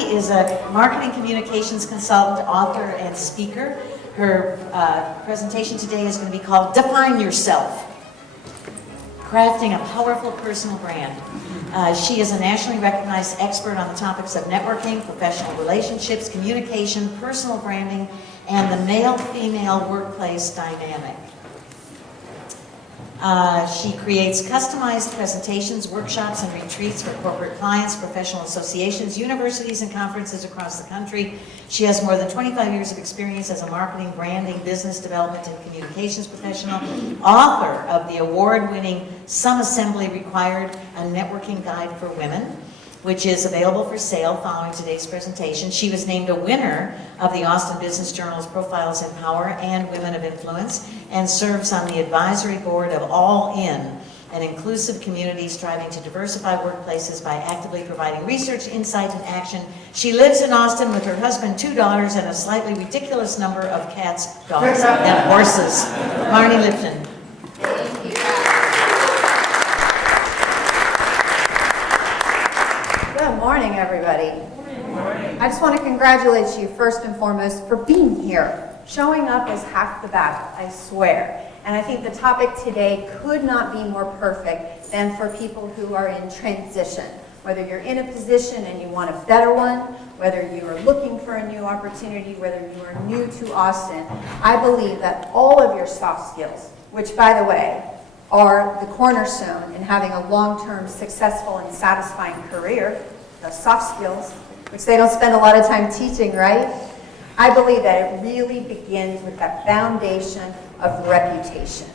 Marny is a marketing communications consultant, author, and speaker. Her presentation today is going to be called Define Yourself, Crafting a Powerful Personal Brand. She is a nationally recognized expert on the topics of networking, professional relationships, communication, personal branding, and the male-female workplace dynamic. She creates customized presentations, workshops, and retreats for corporate clients, professional associations, universities, and conferences across the country. She has more than 25 years of experience as a marketing, branding, business development, and communications professional, author of the award-winning Some Assembly Required, a networking guide for women, which is available for sale following today's presentation. She was named a winner of the Austin Business Journal's Profiles in Power and Women of Influence, and serves on the advisory board of All In, an inclusive community striving to diversify workplaces by actively providing research, insight, and action. She lives in Austin with her husband, 2 daughters, and a slightly ridiculous number of cats, dogs, and horses. Marny Lifshen. Good morning, everybody. Good morning. I just want to congratulate you first and foremost for being here. Showing up is half the battle, I swear. And I think the topic today could not be more perfect than for people who are in transition. Whether you're in a position and you want a better one, whether you are looking for a new opportunity, whether you are new to Austin, I believe that all of your soft skills, which by the way, are the cornerstone in having a long-term, successful, and satisfying career, the soft skills, which they don't spend a lot of time teaching, right? I believe that it really begins with that foundation of reputation.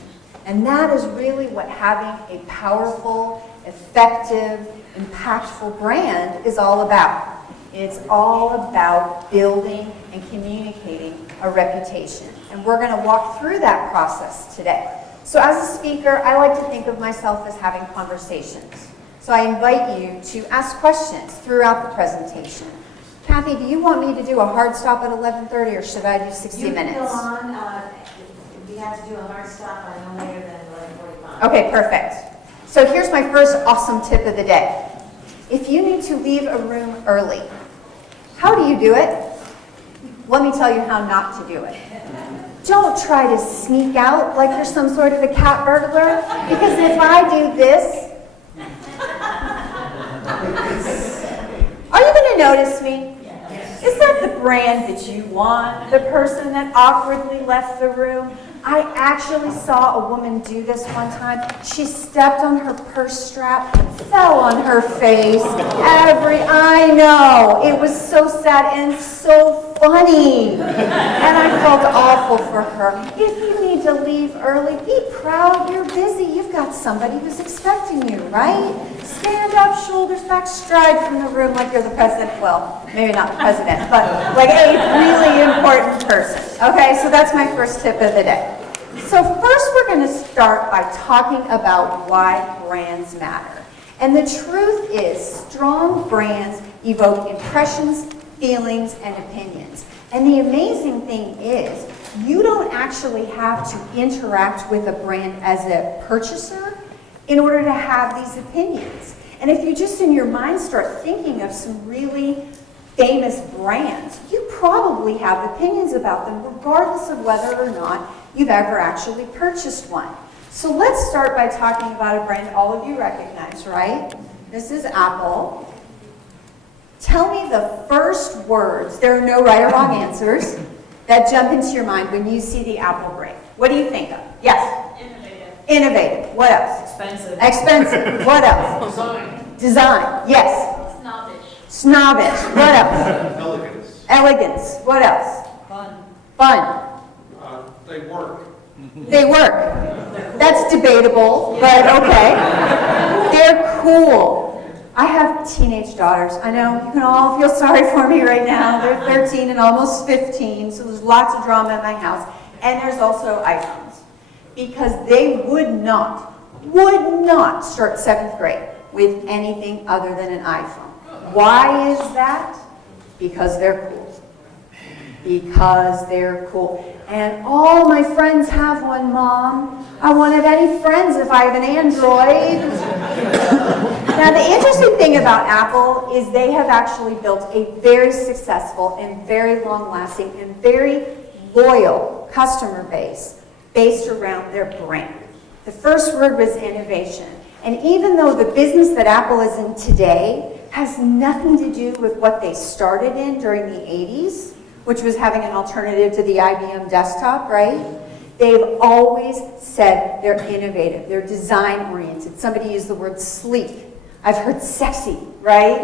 And that is really what having a powerful, effective, impactful brand is all about. It's all about building and communicating a reputation. And we're going to walk through that process today. So as a speaker, I like to think of myself as having conversations. So I invite you to ask questions throughout the presentation. Kathy, do you want me to do a hard stop at 11:30 or should I do 60 minutes? You can go on. We have to do a hard stop by no later than 11:45. Okay, perfect. So here's my first awesome tip of the day. If you need to leave a room early, how do you do it? Let me tell you how not to do it. Don't try to sneak out like you're some sort of a cat burglar, because if I do this, are you going to notice me? Yes. Is that the brand that you want? The person that awkwardly left the room? I actually saw a woman do this one time. She stepped on her purse strap, fell on her face. I know. It was so sad and so funny. And I felt awful for her. If you need to leave early, be proud. You're busy. You've got somebody who's expecting you, right? Stand up, shoulders back, stride from the room like you're the president. Well, maybe not the president, but like a really important person. Okay, so that's my first tip of the day. So first we're going to start by talking about why brands matter. And the truth is, strong brands evoke impressions, feelings, and opinions. And the amazing thing is, you don't actually have to interact with a brand as a purchaser in order to have these opinions. And if you just in your mind start thinking of some really famous brands, you probably have opinions about them regardless of whether or not you've ever actually purchased one. So let's start by talking about a brand all of you recognize, right? This is Apple. Tell me the first words, there are no right or wrong answers, that jump into your mind when you see the Apple brand. What do you think of? Yes? Innovative. Innovative. What else? Expensive. Expensive. What else? Design. Design. Yes? Snobbish. Snobbish. What else? Elegance. Elegance. What else? Fun. Fun. They work. They work. That's debatable, but okay. They're cool. I have teenage daughters. I know you can all feel sorry for me right now. They're 13 and almost 15, so there's lots of drama in my house. And there's also iPhones. Because they would not start 7th grade with anything other than an iPhone. Why is that? Because they're cool. Because they're cool. And all my friends have one, Mom. I won't have any friends if I have an Android. Now, the interesting thing about Apple is they have actually built a very successful and very long-lasting and very loyal customer base based around their brand. The first word was innovation. And even though the business that Apple is in today has nothing to do with what they started in during the 80s, which was having an alternative to the IBM desktop, right? They've always said they're innovative, they're design-oriented. Somebody used the word sleek. I've heard sexy, right?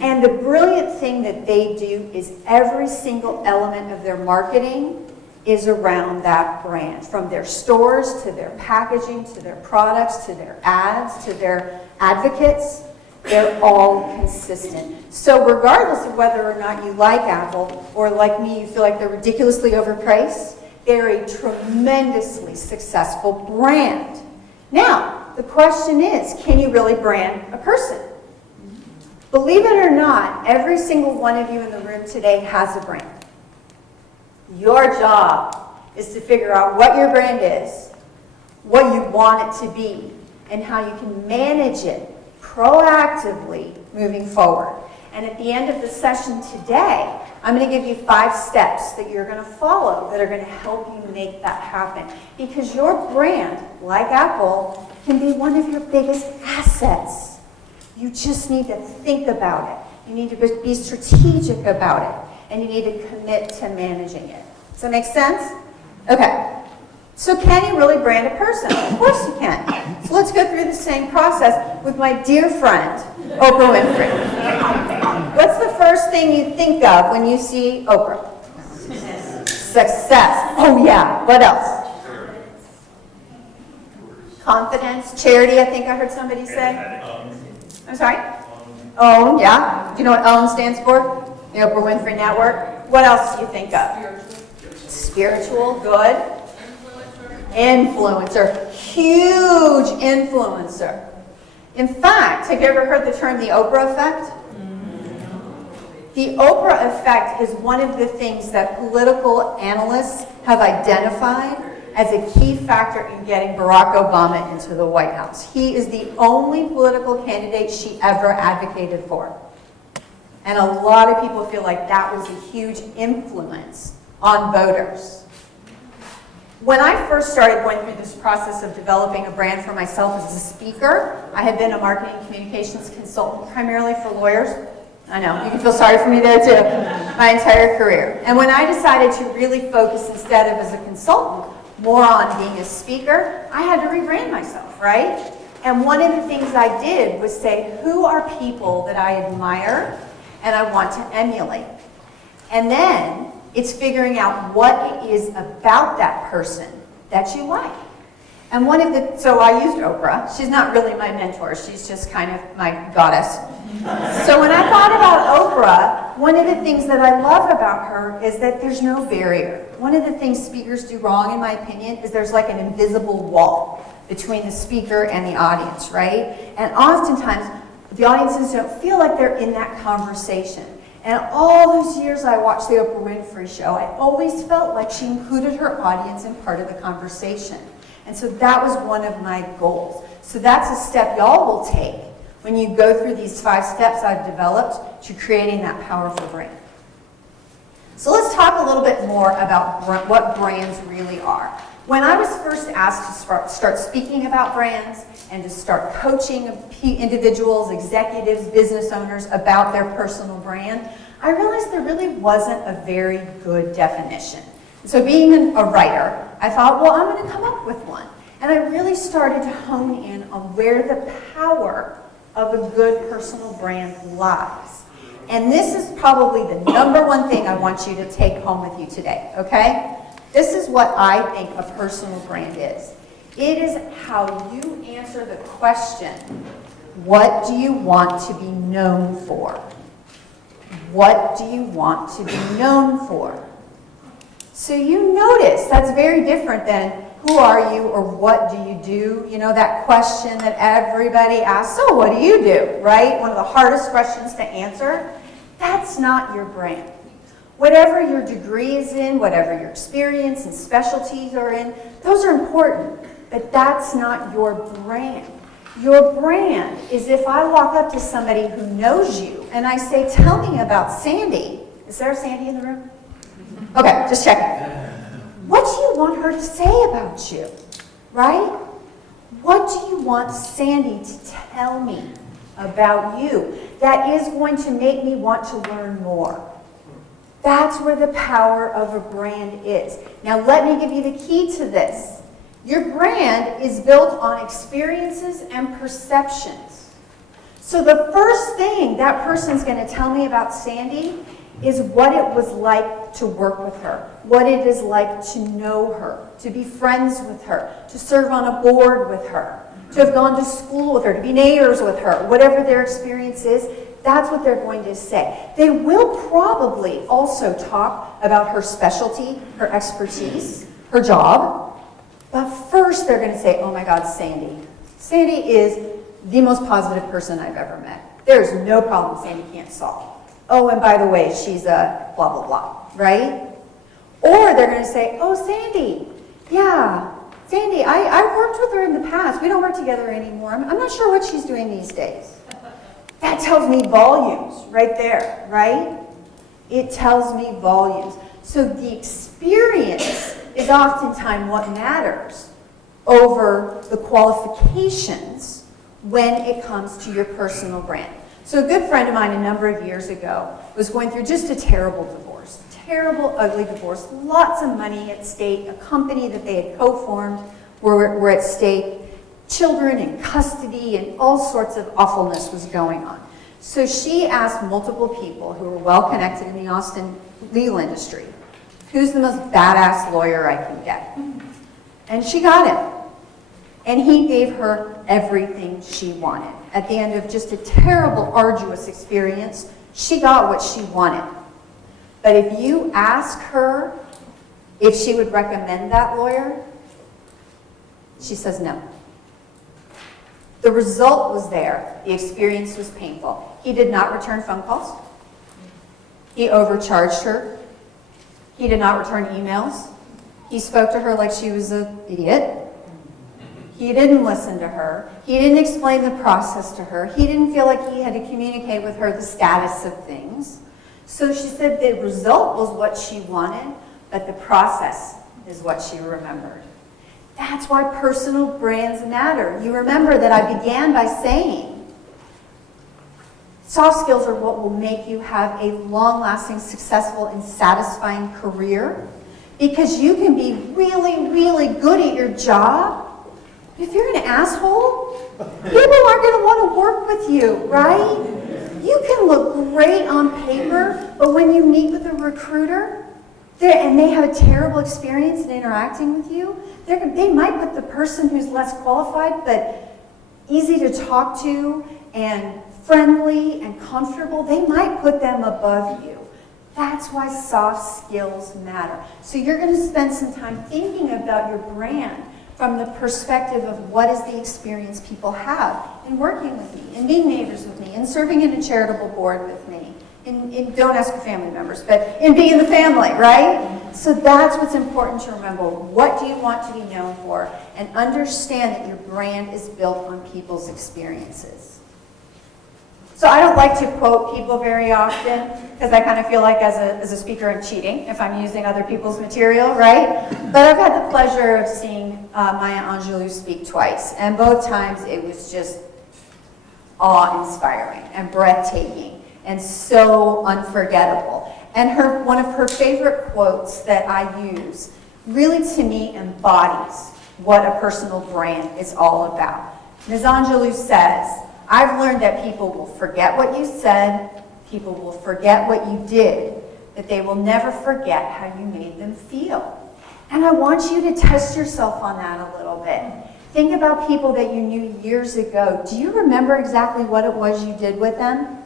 And the brilliant thing that they do is every single element of their marketing is around that brand, from their stores to their packaging to their products to their ads to their advocates. They're all consistent. So regardless of whether or not you like Apple or like me, you feel like they're ridiculously overpriced, they're a tremendously successful brand. Now, the question is, can you really brand a person? Believe it or not, every single one of you in the room today has a brand. Your job is to figure out what your brand is, what you want it to be, and how you can manage it proactively moving forward. And at the end of the session today, I'm going to give you 5 steps that you're going to follow that are going to help you make that happen. Because your brand, like Apple, can be one of your biggest assets. You just need to think about it. You need to be strategic about it. And you need to commit to managing it. Does that make sense? Okay. So can you really brand a person? Of course you can. So let's go through the same process with my dear friend, Oprah Winfrey. What's the first thing you think of when you see Oprah? Success. Oh yeah. What else? Confidence. Charity, I think I heard somebody say. I'm sorry? OWN, yeah. Do you know what OWN stands for? The Oprah Winfrey Network. What else do you think of? Spiritual, good. Influencer, huge influencer. In fact, have you ever heard the term the Oprah effect? The Oprah effect is one of the things that political analysts have identified as a key factor in getting Barack Obama into the White House. He is the only political candidate she ever advocated for. And a lot of people feel like that was a huge influence on voters. When I first started going through this process of developing a brand for myself as a speaker, I had been a marketing communications consultant primarily for lawyers. I know, you can feel sorry for me there too, my entire career. And when I decided to really focus instead of as a consultant, more on being a speaker, I had to rebrand myself, right? And one of the things I did was say, who are people that I admire and I want to emulate? And then it's figuring out what it is about that person that you like. And so I used Oprah. She's not really my mentor. She's just kind of my goddess. So when I thought about Oprah, one of the things that I love about her is that there's no barrier. One of the things speakers do wrong, in my opinion, is there's like an invisible wall between the speaker and the audience, right? And oftentimes, the audiences don't feel like they're in that conversation. And all those years I watched the Oprah Winfrey Show, I always felt like she included her audience in part of the conversation. And so that was one of my goals. So that's a step y'all will take when you go through these 5 steps I've developed to creating that powerful brand. So let's talk a little bit more about what brands really are. When I was first asked to start speaking about brands and to start coaching individuals, executives, business owners about their personal brand, I realized there really wasn't a very good definition. So being a writer, I thought, well, I'm going to come up with one. And I really started to hone in on where the power of a good personal brand lies. And this is probably the #1 thing I want you to take home with you today, okay? This is what I think a personal brand is. It is how you answer the question, what do you want to be known for? What do you want to be known for? So you notice that's very different than who are you or what do you do? You know, that question that everybody asks, so what do you do, right? One of the hardest questions to answer. That's not your brand. Whatever your degree is in, whatever your experience and specialties are in, those are important, but that's not your brand. Your brand is if I walk up to somebody who knows you and I say, tell me about Sandy. Is there a Sandy in the room? Okay, just checking. What do you want her to say about you, right? What do you want Sandy to tell me about you that is going to make me want to learn more? That's where the power of a brand is. Now let me give you the key to this. Your brand is built on experiences and perceptions. So the first thing that person's going to tell me about Sandy is what it was like to work with her, what it is like to know her, to be friends with her, to serve on a board with her, to have gone to school with her, to be neighbors with her, whatever their experience is, that's what they're going to say. They will probably also talk about her specialty, her expertise, her job, but first they're going to say, oh my God, Sandy. Sandy is the most positive person I've ever met. There's no problem Sandy can't solve. Oh, and by the way, she's a blah, blah, blah, right? Or they're going to say, oh, Sandy, yeah, Sandy, I worked with her in the past. We don't work together anymore. I'm not sure what she's doing these days. That tells me volumes right there, right? It tells me volumes. So the experience is oftentimes what matters over the qualifications when it comes to your personal brand. So a good friend of mine a number of years ago was going through just a terrible divorce, terrible, ugly divorce, lots of money at stake, a company that they had co-formed were at stake, children in custody, and all sorts of awfulness was going on. So she asked multiple people who were well connected in the Austin legal industry, who's the most badass lawyer I can get? And she got him. And he gave her everything she wanted. At the end of just a terrible, arduous experience, she got what she wanted. But if you ask her if she would recommend that lawyer, she says no. The result was there. The experience was painful. He did not return phone calls. He overcharged her. He did not return emails. He spoke to her like she was an idiot. He didn't listen to her. He didn't explain the process to her. He didn't feel like he had to communicate with her the status of things. So she said the result was what she wanted, but the process is what she remembered. That's why personal brands matter. You remember that I began by saying soft skills are what will make you have a long-lasting, successful, and satisfying career, because you can be really, really good at your job. If you're an asshole, people aren't going to want to work with you, right? You can look great on paper, but when you meet with a recruiter and they have a terrible experience in interacting with you, they might put the person who's less qualified but easy to talk to and friendly and comfortable, they might put them above you. That's why soft skills matter. So you're going to spend some time thinking about your brand from the perspective of what is the experience people have in working with me, in being neighbors with me, in serving in a charitable board with me, in don't ask your family members, but in being the family, right? So that's what's important to remember. What do you want to be known for? And understand that your brand is built on people's experiences. So I don't like to quote people very often because I kind of feel like as a speaker I'm cheating if I'm using other people's material, right? But I've had the pleasure of seeing Maya Angelou speak twice, and both times it was just awe-inspiring and breathtaking and so unforgettable. And one of her favorite quotes that I use really to me embodies what a personal brand is all about. Ms. Angelou says, I've learned that people will forget what you said, people will forget what you did, but they will never forget how you made them feel. And I want you to test yourself on that a little bit. Think about people that you knew years ago. Do you remember exactly what it was you did with them?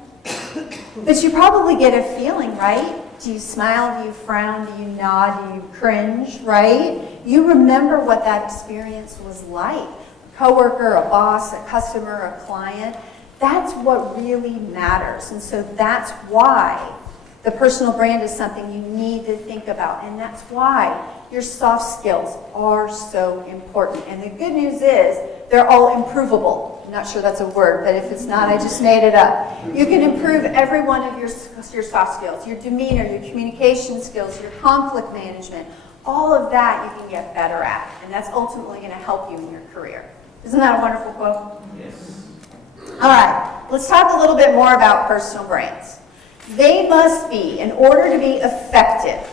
But you probably get a feeling, right? Do you smile? Do you frown? Do you nod? Do you cringe, right? You remember what that experience was like. Coworker, a boss, a customer, a client. That's what really matters. And so that's why the personal brand is something you need to think about. And that's why your soft skills are so important. And the good news is they're all improvable. I'm not sure that's a word, but if it's not, I just made it up. You can improve every one of your soft skills, your demeanor, your communication skills, your conflict management. All of that you can get better at, and that's ultimately going to help you in your career. Isn't that a wonderful quote? Yes. All right, let's talk a little bit more about personal brands. They must be, in order to be effective,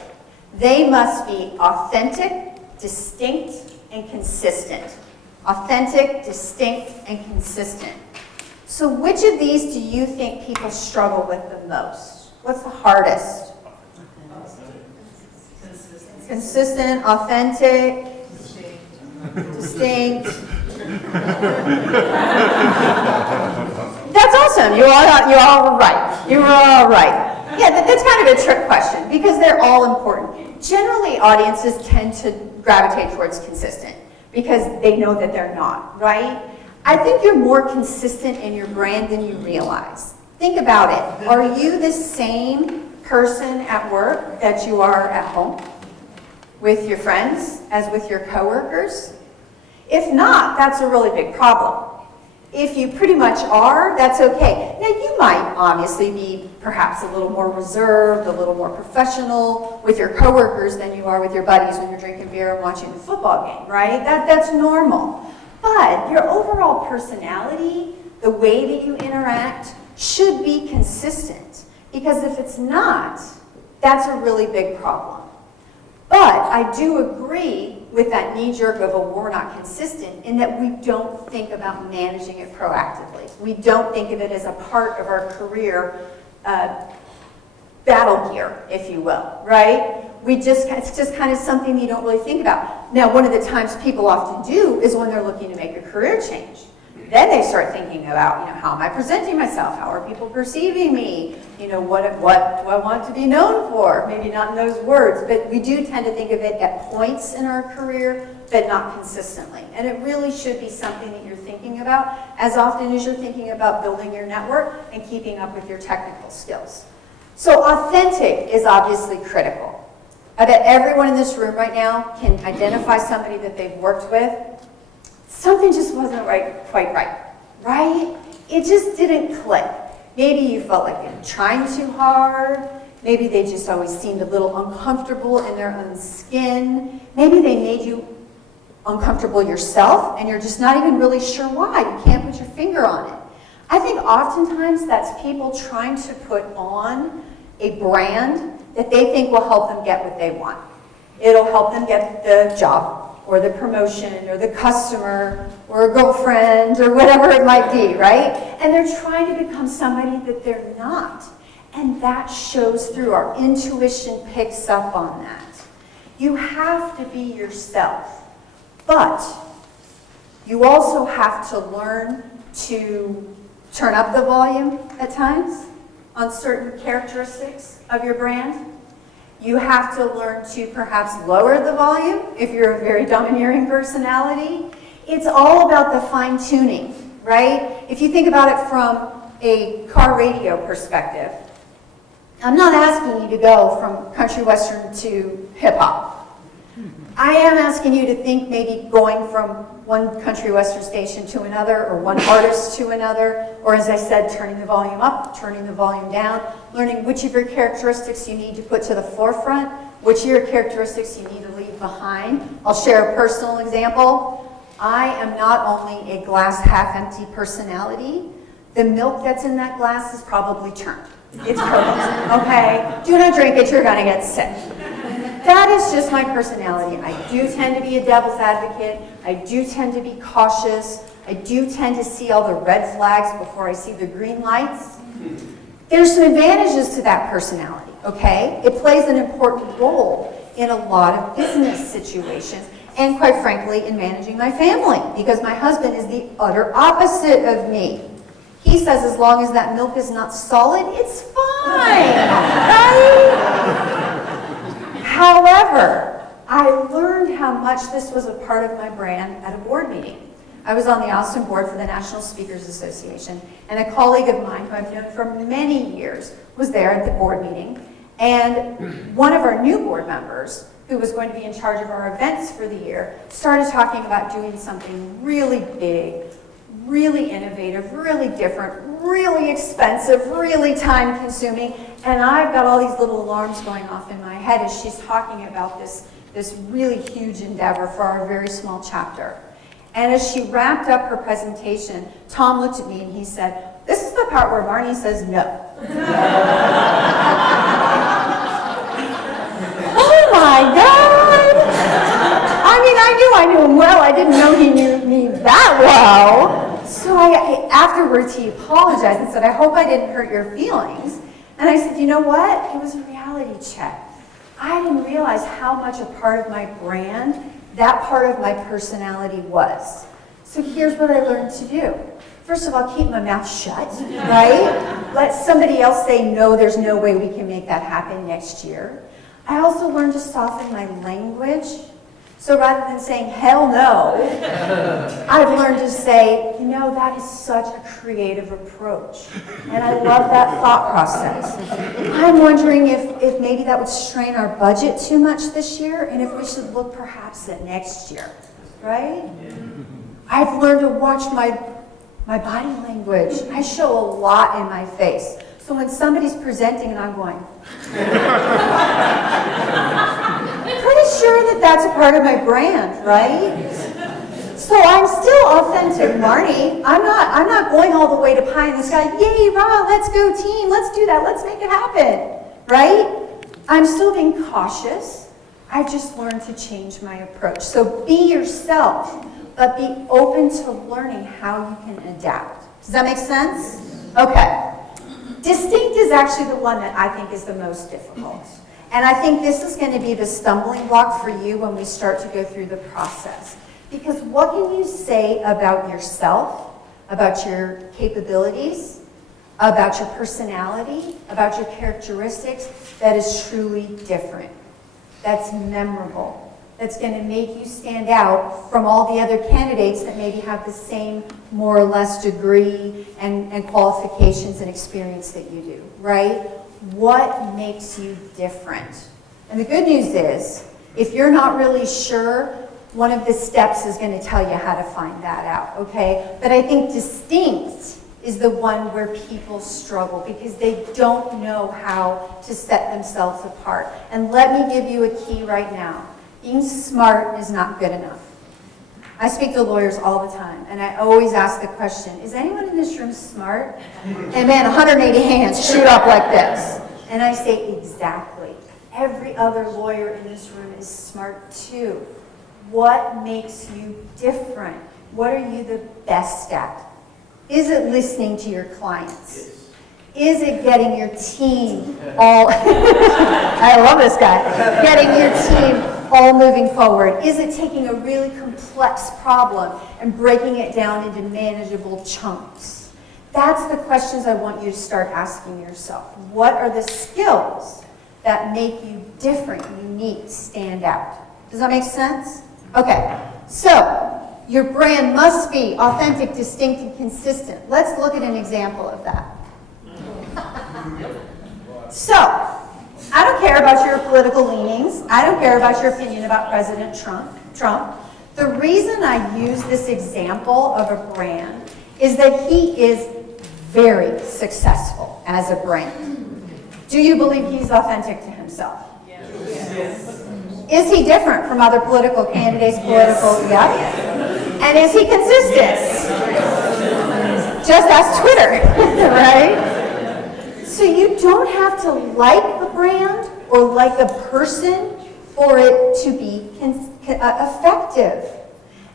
they must be authentic, distinct, and consistent. Authentic, distinct, and consistent. So which of these do you think people struggle with the most? What's the hardest? Consistent, authentic, distinct. That's awesome. You're all right. You're all right. Yeah, that's kind of a trick question because they're all important. Generally, audiences tend to gravitate towards consistent because they know that they're not, right? I think you're more consistent in your brand than you realize. Think about it. Are you the same person at work that you are at home? With your friends, as with your coworkers? If not, that's a really big problem. If you pretty much are, that's okay. Now, you might obviously be perhaps a little more reserved, a little more professional with your coworkers than you are with your buddies when you're drinking beer and watching the football game, right? That's normal. But your overall personality, the way that you interact, should be consistent. Because if it's not, that's a really big problem. But I do agree with that knee-jerk of, oh, we're not consistent, in that we don't think about managing it proactively. We don't think of it as a part of our career battle gear, if you will, right? It's just kind of something you don't really think about. Now, one of the times people often do is when they're looking to make a career change. Then they start thinking about, how am I presenting myself? How are people perceiving me? What do I want to be known for? Maybe not in those words, but we do tend to think of it at points in our career, but not consistently. And it really should be something that you're thinking about as often as you're thinking about building your network and keeping up with your technical skills. So authentic is obviously critical. I bet everyone in this room right now can identify somebody that they've worked with. Something just wasn't quite right? It just didn't click. Maybe you felt like they were trying too hard. Maybe they just always seemed a little uncomfortable in their own skin. Maybe they made you uncomfortable yourself, and you're just not even really sure why. You can't put your finger on it. I think oftentimes that's people trying to put on a brand that they think will help them get what they want. It'll help them get the job, or the promotion, or the customer, or a girlfriend, or whatever it might be, right? And they're trying to become somebody that they're not. And that shows through. Our intuition picks up on that. You have to be yourself, but you also have to learn to turn up the volume at times on certain characteristics of your brand. You have to learn to perhaps lower the volume if you're a very domineering personality. It's all about the fine-tuning, right? If you think about it from a car radio perspective, I'm not asking you to go from country western to hip-hop. I am asking you to think maybe going from one country western station to another, or one artist to another, or as I said, turning the volume up, turning the volume down, learning which of your characteristics you need to put to the forefront, which of your characteristics you need to leave behind. I'll share a personal example. I am not only a glass half empty personality, the milk that's in that glass is probably turned. It's curdled, okay? Do not drink it, you're gonna get sick. That is just my personality. I do tend to be a devil's advocate. I do tend to be cautious. I do tend to see all the red flags before I see the green lights. There's some advantages to that personality, okay? It plays an important role in a lot of business situations, and quite frankly, in managing my family, because my husband is the utter opposite of me. He says as long as that milk is not solid, it's fine, right? However, I learned how much this was a part of my brand at a board meeting. I was on the Austin board for the National Speakers Association, and a colleague of mine who I've known for many years was there at the board meeting, and one of our new board members, who was going to be in charge of our events for the year, started talking about doing something really big, really innovative, really different, really expensive, really time consuming. And I've got all these little alarms going off in my head as she's talking about this really huge endeavor for our very small chapter. And as she wrapped up her presentation, Tom looked at me and he said, "This is the part where Marny says no." Oh my God! I mean, I knew him well. I didn't know he knew me that well. So afterwards he apologized and said, "I hope I didn't hurt your feelings." And I said, "You know what? It was a reality check. I didn't realize how much a part of my brand, that part of my personality was." So here's what I learned to do. First of all, keep my mouth shut, right? Let somebody else say, "No, there's no way we can make that happen next year." I also learned to soften my language. So rather than saying, "Hell no," I've learned to say, "You know, that is such a creative approach." And I love that thought process. I'm wondering if maybe that would strain our budget too much this year, and if we should look perhaps at next year, right? I've learned to watch my body language. I show a lot in my face. So when somebody's presenting and I'm going, pretty sure that that's a part of my brand, right? So I'm still authentic, Marny. I'm not going all the way to pie in the sky. Yay, rah, let's go team, let's do that, let's make it happen, right? I'm still being cautious. I've just learned to change my approach. So be yourself, but be open to learning how you can adapt. Does that make sense? Okay. Distinct is actually the one that I think is the most difficult. And I think this is going to be the stumbling block for you when we start to go through the process. Because what can you say about yourself, about your capabilities, about your personality, about your characteristics that is truly different, that's memorable, that's going to make you stand out from all the other candidates that maybe have the same more or less degree and qualifications and experience that you do, right? What makes you different? And the good news is, if you're not really sure, one of the steps is going to tell you how to find that out, okay? But I think distinct is the one where people struggle because they don't know how to set themselves apart. And let me give you a key right now. Being smart is not good enough. I speak to lawyers all the time, and I always ask the question, is anyone in this room smart? And man, 180 hands shoot up like this. And I say, exactly. Every other lawyer in this room is smart too. What makes you different? What are you the best at? Is it listening to your clients? Is it getting your team all, I love this guy, getting your team all moving forward? Is it taking a really complex problem and breaking it down into manageable chunks? That's the questions I want you to start asking yourself. What are the skills that make you different, unique, stand out? Does that make sense? Okay, so your brand must be authentic, distinct, and consistent. Let's look at an example of that. So, I don't care about your political leanings. I don't care about your opinion about President Trump. The reason I use this example of a brand is that he is very successful as a brand. Do you believe he's authentic to himself? Yes. Is he different from other political candidates? Yep. And is he consistent? Just ask Twitter, right? So you don't have to like the brand or like a person for it to be effective.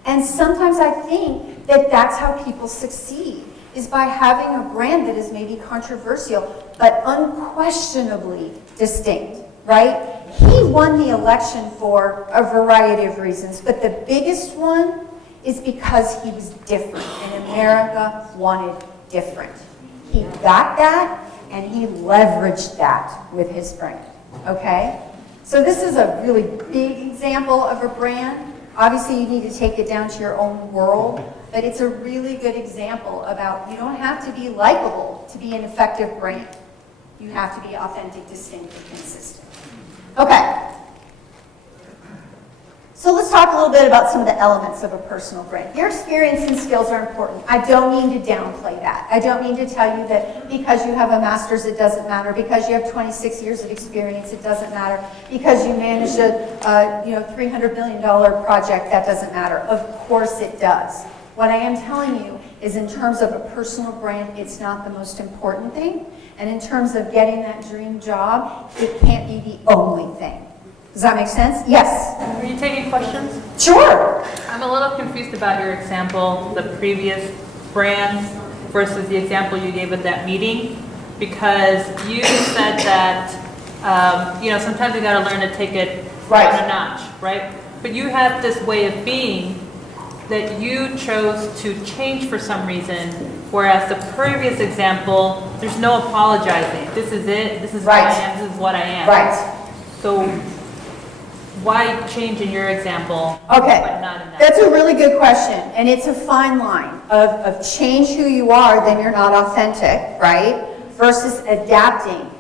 And sometimes I think that that's how people succeed, is by having a brand that is maybe controversial, but unquestionably distinct, right? He won the election for a variety of reasons, but the biggest one is because he was different, and America wanted different. He got that, and he leveraged that with his brand, okay? So this is a really big example of a brand. Obviously, you need to take it down to your own world, but it's a really good example about you don't have to be likable to be an effective brand. You have to be authentic, distinct, and consistent. Okay. So let's talk a little bit about some of the elements of a personal brand. Your experience and skills are important. I don't mean to downplay that. I don't mean to tell you that because you have a master's, it doesn't matter. Because you have 26 years of experience, it doesn't matter. Because you managed a $300 million project, that doesn't matter. Of course it does. What I am telling you is in terms of a personal brand, it's not the most important thing. And in terms of getting that dream job, it can't be the only thing. Does that make sense? Yes. Are you taking questions? Sure. I'm a little confused about your example, the previous brands versus the example you gave at that meeting, because you said that, sometimes you got to learn to take it Right. down a notch, right? But you have this way of being that you chose to change for some reason, whereas the previous example, there's no apologizing. This is it. This is who I Right. am. This is what I am. Right. So why change in your example, Okay. but not in that? That's a really good question. And it's a fine line of change who you are, then you're not authentic, right? Versus adapting.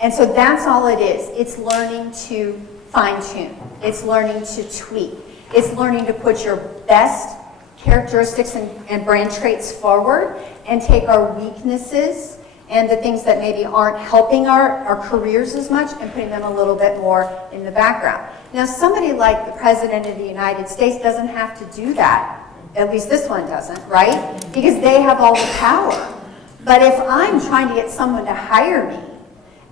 And so that's all it is. It's learning to fine tune. It's learning to tweak. It's learning to put your best characteristics and brand traits forward and take our weaknesses and the things that maybe aren't helping our careers as much and putting them a little bit more in the background. Now, somebody like the President of the United States doesn't have to do that. At least this one doesn't, right? Because they have all the power. But if I'm trying to get someone to hire me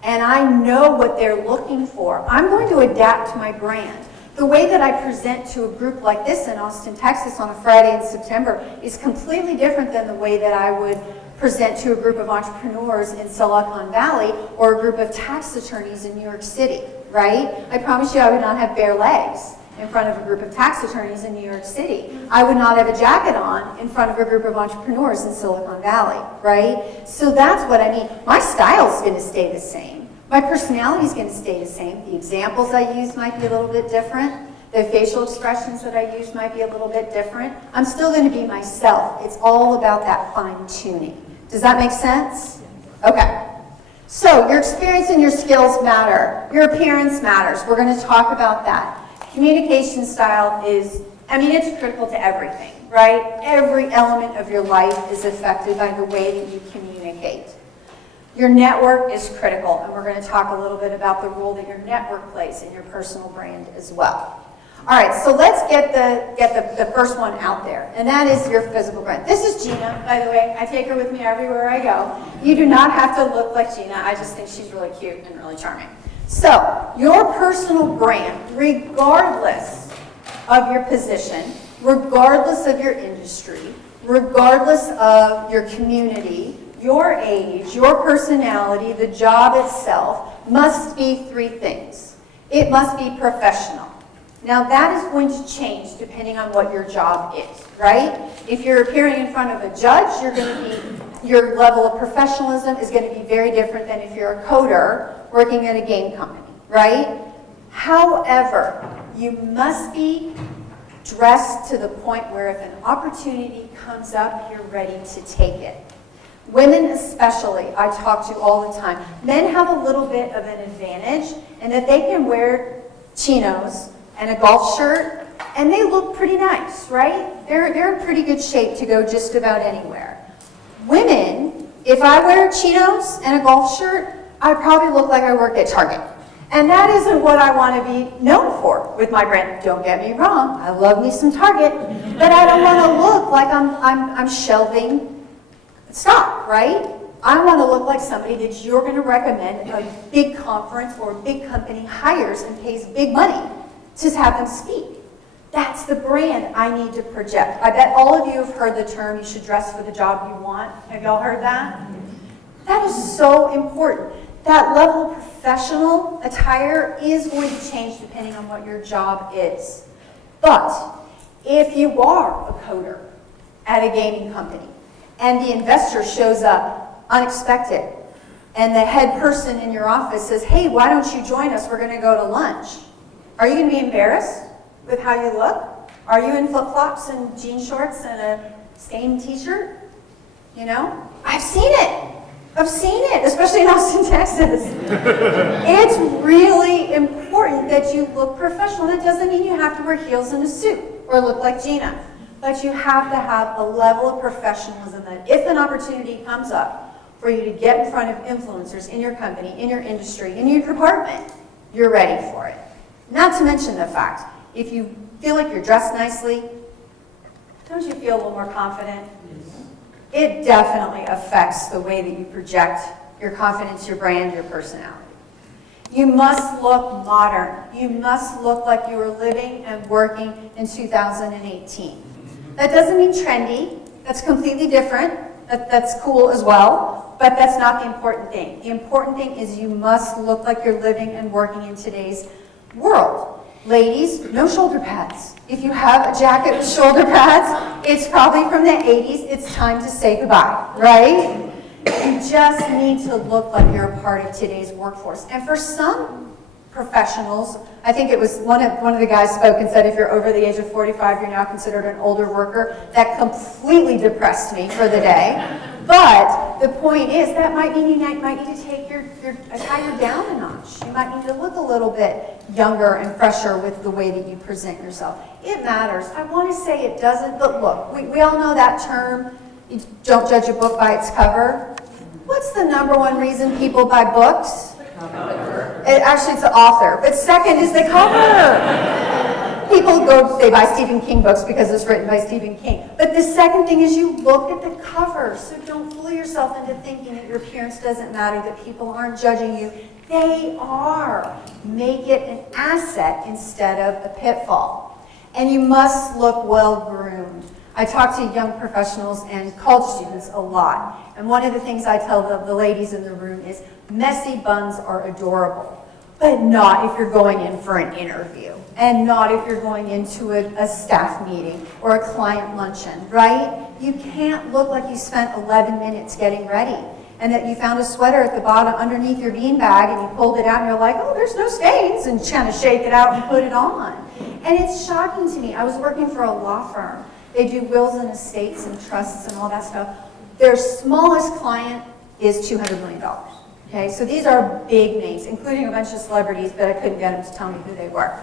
and I know what they're looking for, I'm going to adapt my brand. The way that I present to a group like this in Austin, Texas on a Friday in September is completely different than the way that I would present to a group of entrepreneurs in Silicon Valley or a group of tax attorneys in New York City, right? I promise you I would not have bare legs in front of a group of tax attorneys in New York City. I would not have a jacket on in front of a group of entrepreneurs in Silicon Valley, right? So that's what I mean. My style is going to stay the same. My personality is going to stay the same. The examples I use might be a little bit different. The facial expressions that I use might be a little bit different. I'm still going to be myself. It's all about that fine-tuning. Does that make sense? Okay. So your experience and your skills matter. Your appearance matters. We're going to talk about that. Communication style is, it's critical to everything, right? Every element of your life is affected by the way that you communicate. Your network is critical, and we're going to talk a little bit about the role that your network plays in your personal brand as well. All right, so let's get the first one out there, and that is your physical brand. This is Gina, by the way. I take her with me everywhere I go. You do not have to look like Gina. I just think she's really cute and really charming. So, your personal brand, regardless of your position, regardless of your industry, regardless of your community, your age, your personality, the job itself, must be three things. It must be professional. Now that is going to change depending on what your job is, right? If you're appearing in front of a judge, your level of professionalism is going to be very different than if you're a coder working at a game company, right? However, you must be dressed to the point where if an opportunity comes up, you're ready to take it. Women especially, I talk to all the time. Men have a little bit of an advantage in that they can wear chinos and a golf shirt, and they look pretty nice, right? They're in pretty good shape to go just about anywhere. Women, if I wear chinos and a golf shirt, I probably look like I work at Target. And that isn't what I want to be known for with my brand. Don't get me wrong, I love me some Target, but I don't want to look like I'm shelving stock, right? I want to look like somebody that you're going to recommend a big conference or a big company hires and pays big money to have them speak. That's the brand I need to project. I bet all of you have heard the term, you should dress for the job you want. Have y'all heard that? That is so important. That level of professional attire is going to change depending on what your job is. But if you are a coder at a gaming company and the investor shows up unexpected and the head person in your office says, hey, why don't you join us? We're going to go to lunch. Are you going to be embarrassed with how you look? Are you in flip-flops and jean shorts and a stained t-shirt? You know? I've seen it. I've seen it, especially in Austin, Texas. It's really important important that you look professional. That doesn't mean you have to wear heels and a suit or look like Gina. But you have to have a level of professionalism that if an opportunity comes up for you to get in front of influencers in your company, in your industry, in your department, you're ready for it. Not to mention the fact, if you feel like you're dressed nicely, don't you feel a little more confident? It definitely affects the way that you project your confidence, your brand, your personality. You must look modern. You must look like you are living and working in 2018. That doesn't mean trendy. That's completely different. That's cool as well, but that's not the important thing. The important thing is you must look like you're living and working in today's world. Ladies, no shoulder pads. If you have a jacket with shoulder pads, it's probably from the 80s. It's time to say goodbye, right? You just need to look like you're a part of today's workforce. And for some professionals, I think it was one of the guys spoke and said, if you're over the age of 45, you're now considered an older worker. That completely depressed me for the day. But the point is, that might mean you might need to take your attire down a notch. You might need to look a little bit younger and fresher with the way that you present yourself. It matters. I want to say it doesn't, but look, we all know that term, you don't judge a book by its cover. What's the number one reason people buy books? Actually, it's the author. But second is the cover. People they buy Stephen King books because it's written by Stephen King. But the second thing is you look at the cover. So don't fool yourself into thinking that your appearance doesn't matter, that people aren't judging you. They are. Make it an asset instead of a pitfall. And you must look well-groomed. I talk to young professionals and college students a lot. And one of the things I tell the ladies in the room is messy buns are adorable, but not if you're going in for an interview and not if you're going into a staff meeting or a client luncheon, right? You can't look like you spent 11 minutes getting ready and that you found a sweater at the bottom underneath your beanbag and you pulled it out and you're like, oh, there's no stains, and kind of shake it out and put it on. And it's shocking to me. I was working for a law firm. They do wills and estates and trusts and all that stuff. Their smallest client is $200 million. Okay, so these are big names, including a bunch of celebrities, but I couldn't get them to tell me who they were.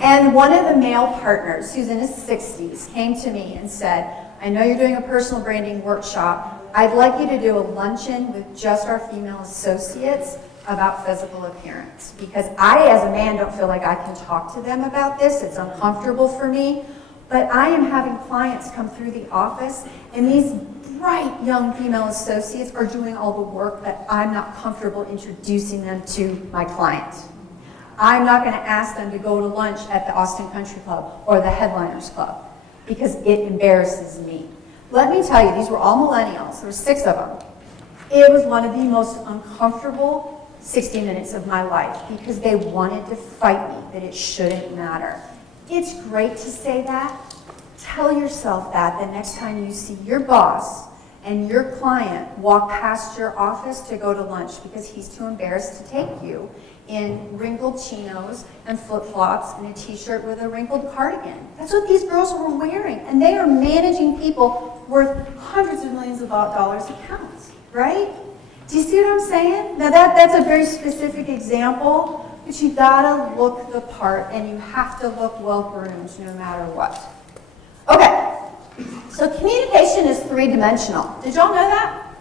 And one of the male partners, who's in his 60s, came to me and said, I know you're doing a personal branding workshop. I'd like you to do a luncheon with just our female associates about physical appearance. Because I, as a man, don't feel like I can talk to them about this. It's uncomfortable for me. But I am having clients come through the office, and these bright young female associates are doing all the work that I'm not comfortable introducing them to my client. I'm not going to ask them to go to lunch at the Austin Country Club or the Headliners Club because it embarrasses me. Let me tell you, these were all millennials. There were 6 of them. It was one of the most uncomfortable 60 minutes of my life because they wanted to fight me that it shouldn't matter. It's great to say that. Tell yourself that the next time you see your boss and your client walk past your office to go to lunch because he's too embarrassed to take you in wrinkled chinos and flip-flops and a t-shirt with a wrinkled cardigan. That's what these girls were wearing. And they are managing people worth hundreds of millions of dollars accounts, right? Do you see what I'm saying? Now that's a very specific example. But you gotta look the part and you have to look well-groomed no matter what. Okay, so communication is 3-dimensional. Did y'all know that?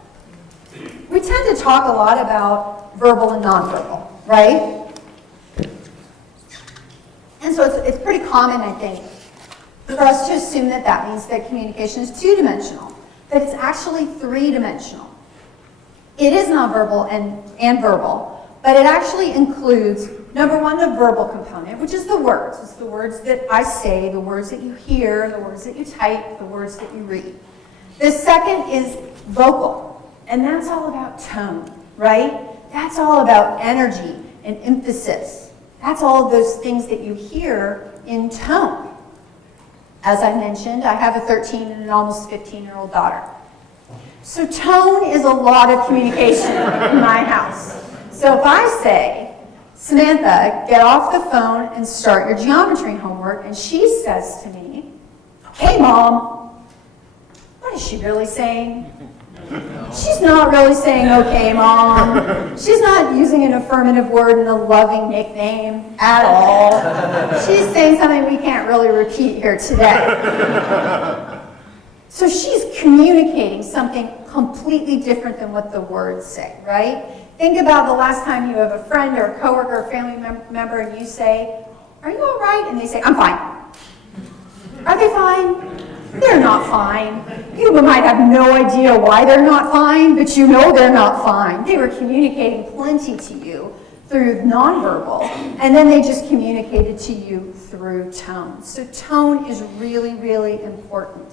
We tend to talk a lot about verbal and nonverbal, right? And so it's pretty common, I think, for us to assume that that means that communication is 2-dimensional, but it's actually 3-dimensional. It is nonverbal and verbal, but it actually includes, number one, the verbal component, which is the words. It's the words that I say, the words that you hear, the words that you type, the words that you read. The second is vocal, and that's all about tone, right? That's all about energy and emphasis. That's all of those things that you hear in tone. As I mentioned, I have a 13 and an almost 15-year-old daughter. So tone is a lot of communication in my house. So if I say, Samantha, get off the phone and start your geometry homework, and she says to me, okay, Mom, what is she really saying? She's not really saying, okay, Mom. She's not using an affirmative word and a loving nickname at all. She's saying something we can't really repeat here today. So she's communicating something completely different than what the words say, right? Think about the last time you have a friend or a coworker or family member and you say, are you all right? And they say, I'm fine. Are they fine? They're not fine. You might have no idea why they're not fine, but you know they're not fine. They were communicating plenty to you through nonverbal, and then they just communicated to you through tone. So tone is really, really important.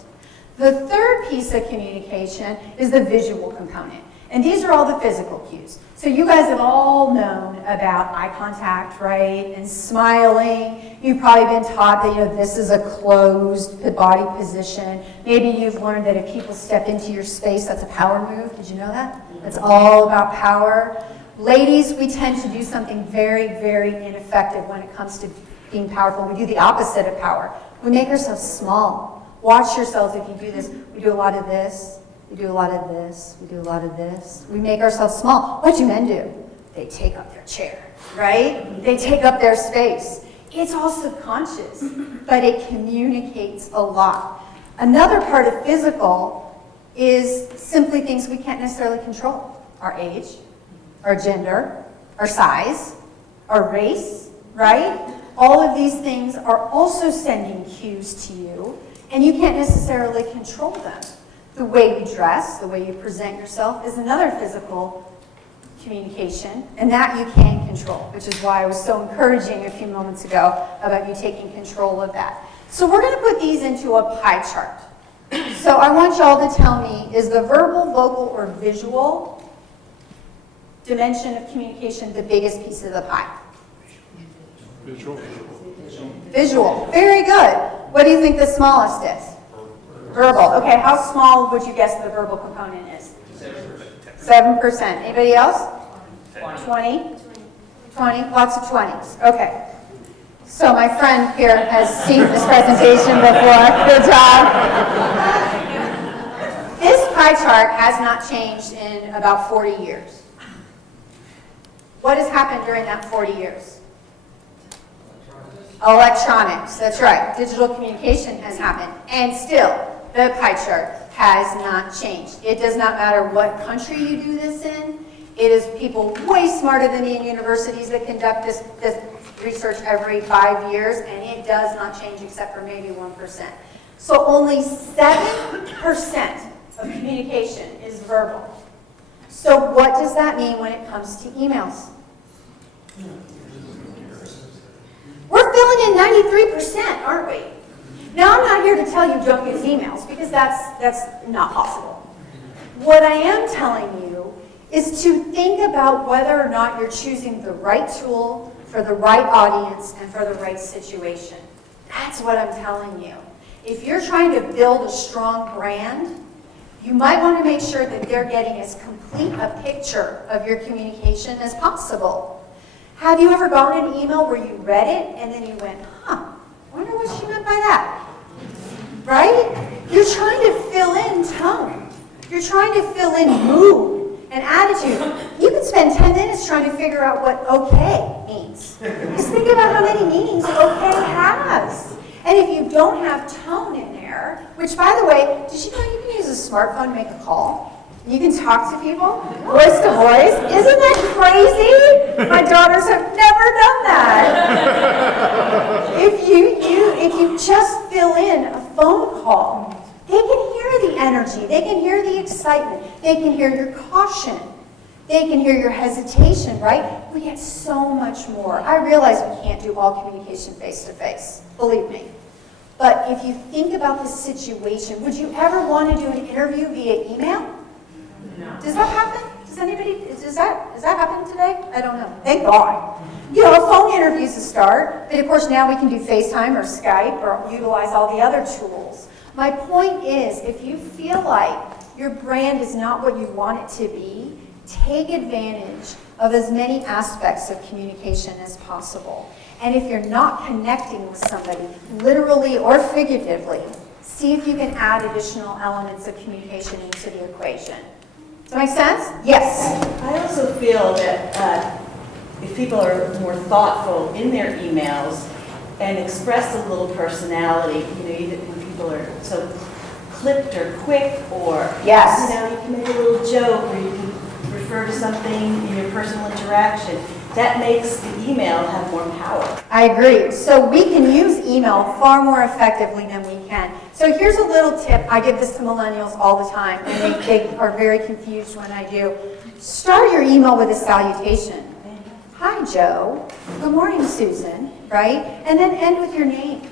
The third piece of communication is the visual component. And these are all the physical cues. So you guys have all known about eye contact, right? And smiling. You've probably been taught that, this is a closed body position. Maybe you've learned that if people step into your space, that's a power move. Did you know that? That's all about power. Ladies, we tend to do something very, very ineffective when it comes to being powerful. We do the opposite of power. We make ourselves small. Watch yourselves if you do this. We do a lot of this. We do a lot of this, we do a lot of this. We make ourselves small. What do men do? They take up their chair, right? They take up their space. It's all subconscious, but it communicates a lot. Another part of physical is simply things we can't necessarily control. Our age, our gender, our size, our race, right? All of these things are also sending cues to you, and you can't necessarily control them. The way you dress, the way you present yourself is another physical communication, and that you can control, which is why I was so encouraging a few moments ago about you taking control of that. So we're going to put these into a pie chart. So I want y'all to tell me, is the verbal, vocal, or visual dimension of communication the biggest piece of the pie? Visual. Visual. Very good. What do you think the smallest is? Verbal. Okay, how small would you guess the verbal component is? 7%. Anybody else? 20? 20? Lots of 20s. Okay. So my friend here has seen this presentation before. Good job. This pie chart has not changed in about 40 years. What has happened during that 40 years? Electronics. That's right. Digital communication has happened. And still, the pie chart has not changed. It does not matter what country you do this in. It is people way smarter than me in universities that conduct this research every 5 years, and it does not change except for maybe 1%. So only 7% of communication is verbal. So what does that mean when it comes to emails? We're filling in 93%, aren't we? Now, I'm not here to tell you don't use emails, because that's not possible. What I am telling you is to think about whether or not you're choosing the right tool for the right audience and for the right situation. That's what I'm telling you. If you're trying to build a strong brand, you might want to make sure that they're getting as complete a picture of your communication as possible. Have you ever gotten an email where you read it and then you went, I wonder what she meant by that? Right? You're trying to fill in tone. You're trying to fill in mood and attitude. You can spend 10 minutes trying to figure out what okay means. Just think about how many meanings okay has. And if you don't have tone in there, which by the way, did you know you can use a smartphone to make a call? You can talk to people, voice to voice. Isn't that crazy? My daughters have never done that. If you just fill in a phone call, they can hear the energy, they can hear the excitement, they can hear your caution, they can hear your hesitation, right? We get so much more. I realize we can't do all communication face to face, believe me. But if you think about the situation, would you ever want to do an interview via email? No. Does that happen? Does that happen today? I don't know. Thank God. A phone interview is a start, but of course now we can do FaceTime or Skype or utilize all the other tools. My point is, if you feel like your brand is not what you want it to be, take advantage of as many aspects of communication as possible. And if you're not connecting with somebody, literally or figuratively, see if you can add additional elements of communication into the equation. that make sense? Yes. I also feel that if people are more thoughtful in their emails and express a little personality, even when people are so clipped or quick, or Yes. you can make a little joke, or you can refer to something in your personal interaction. That makes the email have more power. I agree. So we can use email far more effectively than we can. So here's a little tip. I give this to millennials all the time, and they are very confused when I do. Start your email with a salutation. Hi, Joe. Good morning, Susan, right? And then end with your name.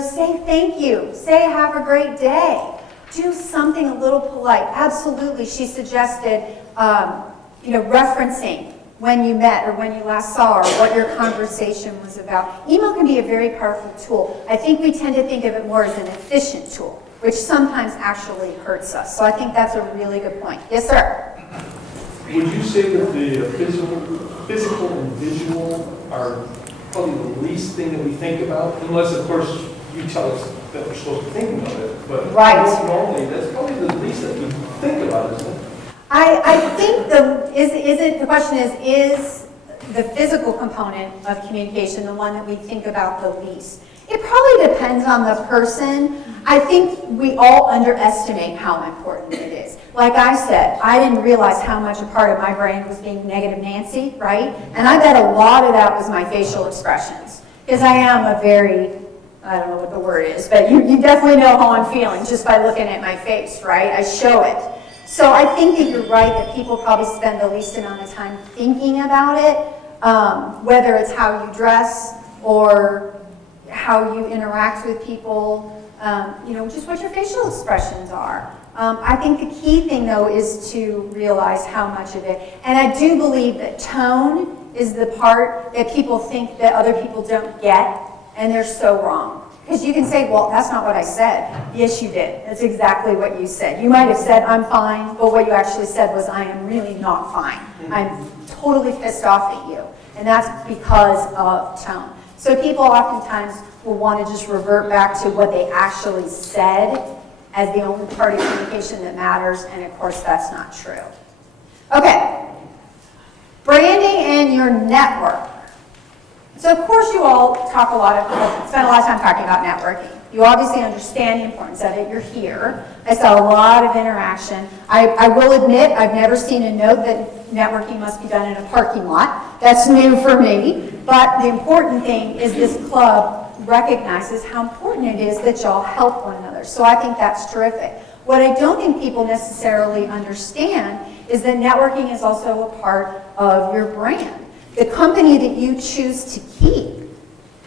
Say thank you. Say have a great day. Do something a little polite. Absolutely. She suggested, referencing when you met or when you last saw or what your conversation was about. Email can be a very powerful tool. I think we tend to think of it more as an efficient tool, which sometimes actually hurts us. So I think that's a really good point. Yes, sir? Would you say that the physical and visual are probably the least thing that we think about? Unless, of course, you tell us that we're supposed to think about it. But Right. normally, that's probably the least that we think about, isn't it? I think the question is the physical component of communication the one that we think about the least? It probably depends on the person. I think we all underestimate how important it is. Like I said, I didn't realize how much a part of my brain was being negative Nancy, right? And I bet a lot of that was my facial expressions. Because I am a very, I don't know what the word is, but you definitely know how I'm feeling just by looking at my face, right? I show it. So I think that you're right that people probably spend the least amount of time thinking about it, whether it's how you dress or how you interact with people, just what your facial expressions are. I think the key thing, though, is to realize how much of it. And I do believe that tone is the part that people think that other people don't get, and they're so wrong. Because you can say, well, that's not what I said. Yes, you did. That's exactly what you said. You might have said, I'm fine, but what you actually said was, I am really not fine. I'm totally pissed off at you. And that's because of tone. So people oftentimes will want to just revert back to what they actually said as the only part of communication that matters, and of course that's not true. Okay, branding and your network. So of course you all spend a lot of time talking about networking. You obviously understand the importance of it. You're here. I saw a lot of interaction. I will admit I've never seen a note that networking must be done in a parking lot. That's new for me. But the important thing is this club recognizes how important it is that y'all help one another. So I think that's terrific. What I don't think people necessarily understand is that networking is also a part of your brand. The company that you choose to keep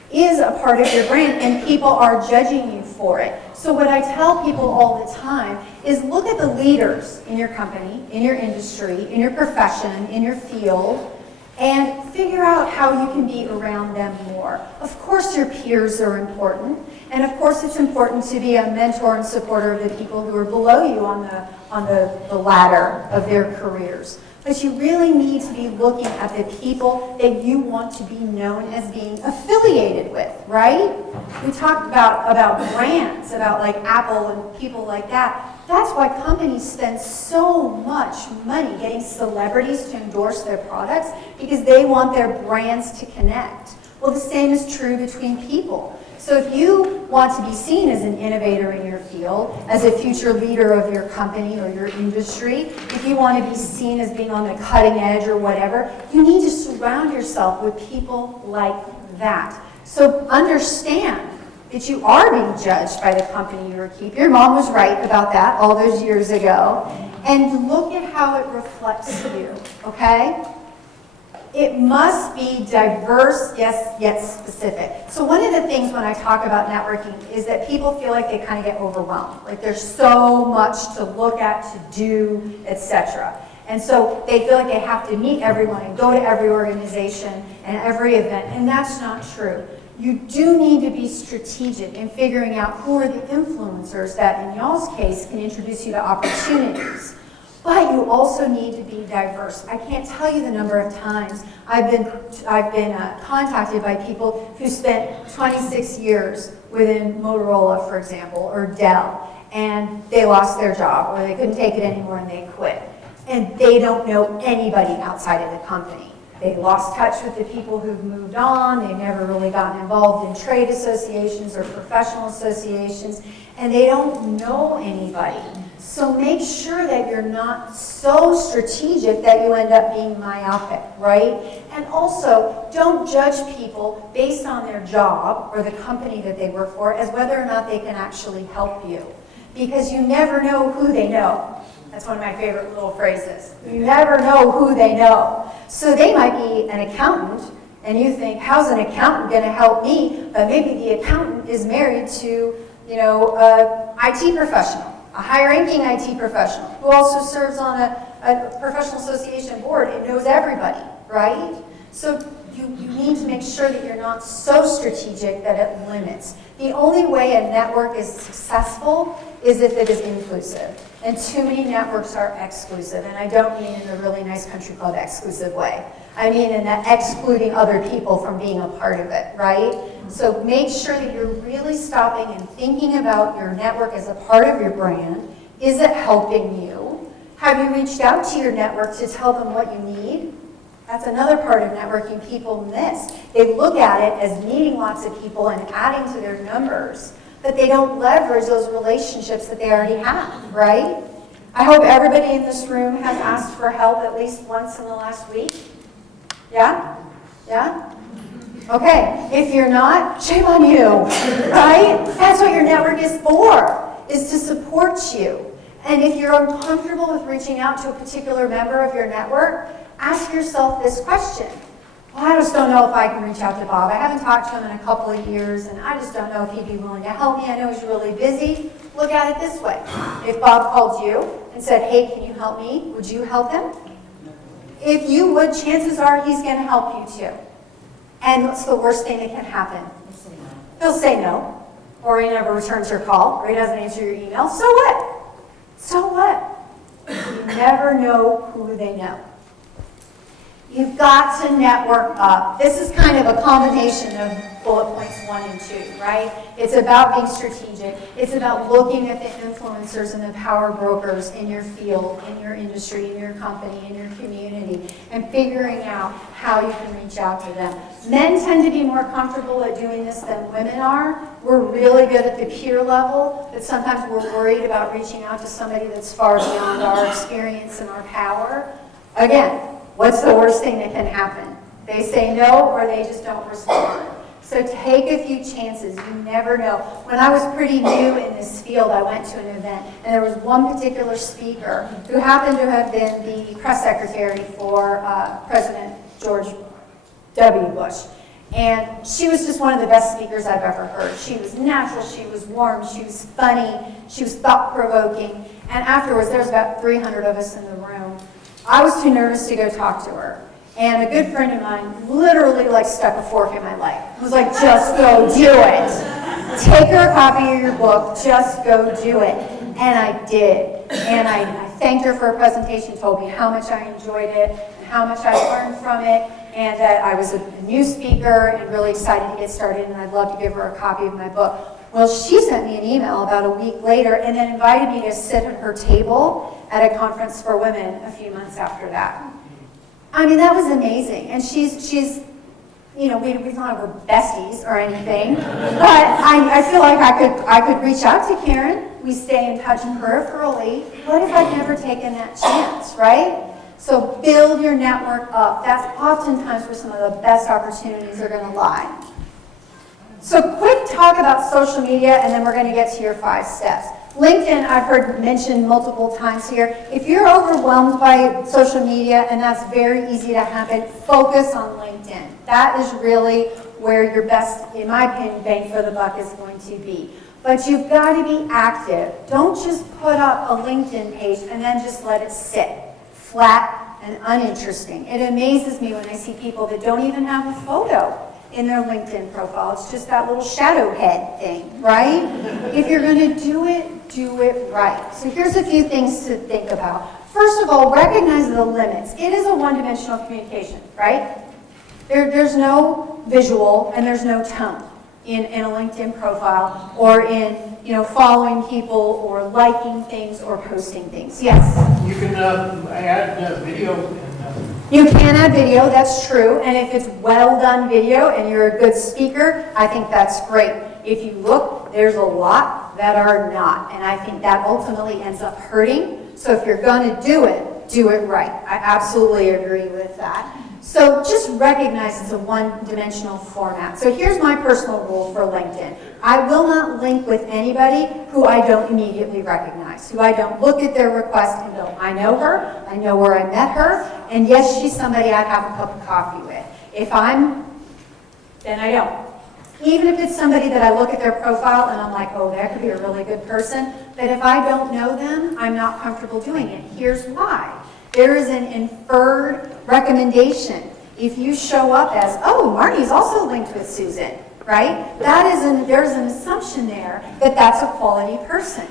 is a part of your brand, and people are judging you for it. So what I tell people all the time is look at the leaders in your company, in your industry, in your profession, in your field, and figure out how you can be around them more. Of course your peers are important, and of course it's important to be a mentor and supporter of the people who are below you on the ladder of their careers. But you really need to be looking at the people that you want to be known as being affiliated with, right? We talked about brands, about like Apple and people like that. That's why companies spend so much money getting celebrities to endorse their products, because they want their brands to connect. Well, the same is true between people. So if you want to be seen as an innovator in your field, as a future leader of your company or your industry, if you want to be seen as being on the cutting edge or whatever, you need to surround yourself with people like that. So understand that you are being judged by the company you keep. Your mom was right about that all those years ago. And look at how it reflects you, okay? It must be diverse, yes, yet specific. So one of the things when I talk about networking is that people feel like they kind of get overwhelmed. Like there's so much to look at, to do, etc. And so they feel like they have to meet everyone and go to every organization and every event, and that's not true. You do need to be strategic in figuring out who are the influencers that, in y'all's case, can introduce you to opportunities. But you also need to be diverse. I can't tell you the number of times I've been contacted by people who spent 26 years within Motorola, for example, or Dell, and they lost their job, or they couldn't take it anymore and they quit. and they don't know anybody outside of the company. They lost touch with the people who've moved on. They've never really gotten involved in trade associations or professional associations, and they don't know anybody. So make sure that you're not so strategic that you end up being myopic, right? And also, don't judge people based on their job or the company that they work for as whether or not they can actually help you. Because you never know who they know. That's one of my favorite little phrases. You never know who they know. So they might be an accountant, and you think, how's an accountant going to help me? But maybe the accountant is married to, a IT professional, a high-ranking IT professional, who also serves on a professional association board and knows everybody, right? So you need to make sure that you're not so strategic that it limits. The only way a network is successful is if it is inclusive. And too many networks are exclusive. And I don't mean in a really nice country club exclusive way. I mean in that excluding other people from being a part of it, right? So make sure that you're really stopping and thinking about your network as a part of your brand. Is it helping you? Have you reached out to your network to tell them what you need? That's another part of networking people miss. They look at it as needing lots of people and adding to their numbers, but they don't leverage those relationships that they already have, right? I hope everybody in this room has asked for help at least once in the last week. Yeah? Yeah? Okay, if you're not, shame on you, right? That's what your network is for, is to support you. And if you're uncomfortable with reaching out to a particular member of your network, ask yourself this question. Well, I just don't know if I can reach out to Bob. I haven't talked to him in a couple of years, and I just don't know if he'd be willing to help me. I know he's really busy. Look at it this way. If Bob called you and said, hey, can you help me? Would you help him? If you would, chances are he's going to help you too. And what's the worst thing that can happen? He'll say no. Or he never returns your call, or he doesn't answer your email. So what? So what? You never know who they know. You've got to network up. This is kind of a combination of bullet points 1 and 2, right? It's about being strategic. It's about looking at the influencers and the power brokers in your field, in your industry, in your company, in your community, and figuring out how you can reach out to them. Men tend to be more comfortable at doing this than women are. We're really good at the peer level, but sometimes we're worried about reaching out to somebody that's far beyond our experience and our power. Again, what's the worst thing that can happen? They say no, or they just don't respond. So take a few chances. You never know. When I was pretty new in this field, I went to an event, and there was one particular speaker who happened to have been the press secretary for President George W. Bush. And she was just one of the best speakers I've ever heard. She was natural, she was warm, she was funny, she was thought-provoking. And afterwards, there was about 300 of us in the room. I was too nervous to go talk to her. And a good friend of mine literally stuck a fork in my leg. He was like, just go do it. Take her a copy of your book, just go do it. And I did. And I thanked her for her presentation, told me how much I enjoyed it, and how much I learned from it, and that I was a new speaker and really excited to get started, and I'd love to give her a copy of my book. Well, she sent me an email about a week later and then invited me to sit at her table at a conference for women a few months after that. I mean, that was amazing. And she's we're not her besties or anything, but I feel like I could reach out to Karen. We stay in touch peripherally. What if I'd never taken that chance, right? So build your network up. That's oftentimes where some of the best opportunities are going to lie. So quick talk about social media, and then we're going to get to your 5 steps. LinkedIn, I've heard mentioned multiple times here. If you're overwhelmed by social media, and that's very easy to happen, focus on LinkedIn. That is really where your best, in my opinion, bang for the buck is going to be. But you've got to be active. Don't just put up a LinkedIn page and then just let it sit flat and uninteresting. It amazes me when I see people that don't even have a photo in their LinkedIn profile. It's just that little shadow head thing, right? If you're going to do it right. So here's a few things to think about. First of all, recognize the limits. It is a one-dimensional communication, right? There's no visual and there's no tone. in a LinkedIn profile or in, following people or liking things or posting things. Yes? You can add video and You can add video, that's true, and if it's well done video and you're a good speaker, I think that's great. If you look, there's a lot that are not, and I think that ultimately ends up hurting. So if you're going to do it right. I absolutely agree with that. So just recognize it's a one-dimensional format. So here's my personal rule for LinkedIn. I will not link with anybody who I don't immediately recognize, who I don't look at their request and go, I know her, I know where I met her, and yes, she's somebody I'd have a cup of coffee with. Then I don't. Even if it's somebody that I look at their profile and I'm like, oh, that could be a really good person, but if I don't know them, I'm not comfortable doing it. Here's why. There is an inferred recommendation. If you show up as, oh, Marny's also linked with Susan, right? There's an assumption there that that's a quality person.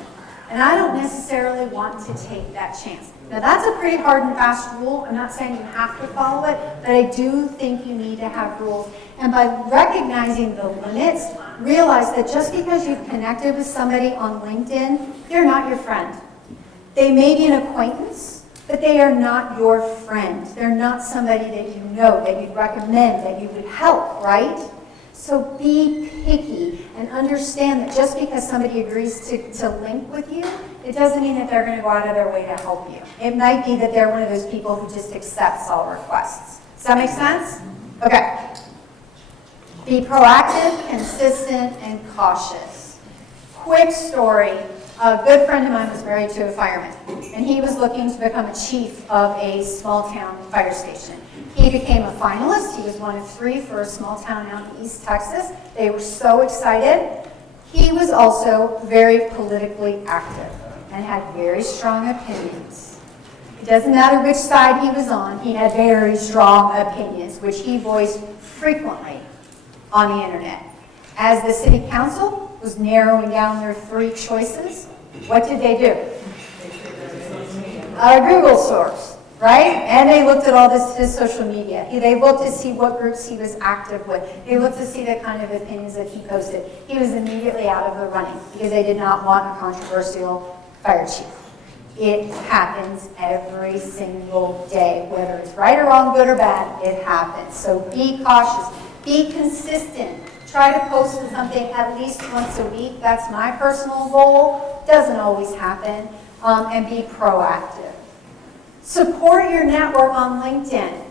And I don't necessarily want to take that chance. Now that's a pretty hard and fast rule. I'm not saying you have to follow it, but I do think you need to have rules. And by recognizing the limits, realize that just because you've connected with somebody on LinkedIn, they're not your friend. They may be an acquaintance, but they are not your friend. They're not somebody that you know, that you'd recommend, that you would help, right? So be picky and understand that just because somebody agrees to link with you, it doesn't mean that they're going to go out of their way to help you. It might be that they're one of those people who just accepts all requests. Does that make sense? Okay. Be proactive, consistent, and cautious. Quick story. A good friend of mine was married to a fireman, and he was looking to become a chief of a small town fire station. He became a finalist. He was one of 3 for a small town out in East Texas. They were so excited. He was also very politically active and had very strong opinions. It doesn't matter which side he was on, he had very strong opinions, which he voiced frequently on the internet. As the city council was narrowing down their 3 choices, what did they do? A Google source, right? And they looked at all his social media. They looked to see what groups he was active with. They looked to see the kind of opinions that he posted. He was immediately out of the running because they did not want a controversial fire chief. It happens every single day, whether it's right or wrong, good or bad, it happens. So be cautious, be consistent. Try to post something at least once a week. That's my personal goal. Doesn't always happen. And be proactive. Support your network on LinkedIn.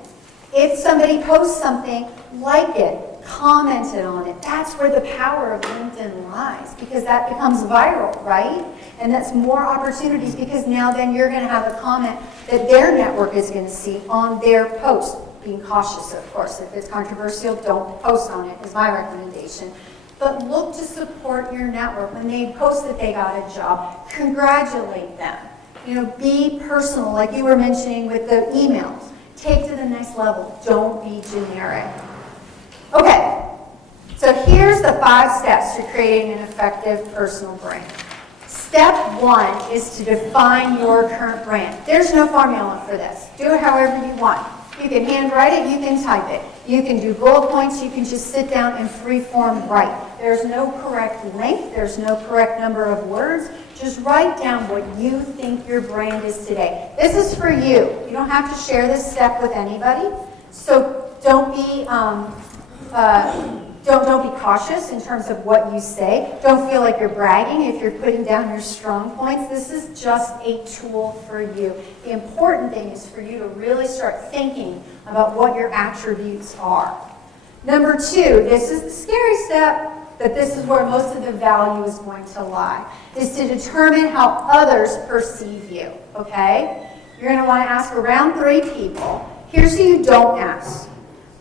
If somebody posts something, like it, comment it on it. That's where the power of LinkedIn lies, because that becomes viral, right? And that's more opportunities, because now then you're going to have a comment that their network is going to see on their post. Being cautious, of course. If it's controversial, don't post on it, is my recommendation. But look to support your network. When they post that they got a job, congratulate them. Be personal, like you were mentioning with the emails. Take to the next level. Don't be generic. Okay, so here's the 5 steps to creating an effective personal brand. Step 1 is to define your current brand. There's no formula for this. Do it however you want. You can handwrite it, you can type it. You can do bullet points, you can just sit down and free-form write. There's no correct length, there's no correct number of words. Just write down what you think your brand is today. This is for you. You don't have to share this step with anybody. So don't be don't be cautious in terms of what you say. Don't feel like you're bragging if you're putting down your strong points. This is just a tool for you. The important thing is for you to really start thinking about what your attributes are. Number 2, this is the scary step, but this is where most of the value is going to lie, is to determine how others perceive you, okay? You're going to want to ask around 3 people. Here's who you don't ask.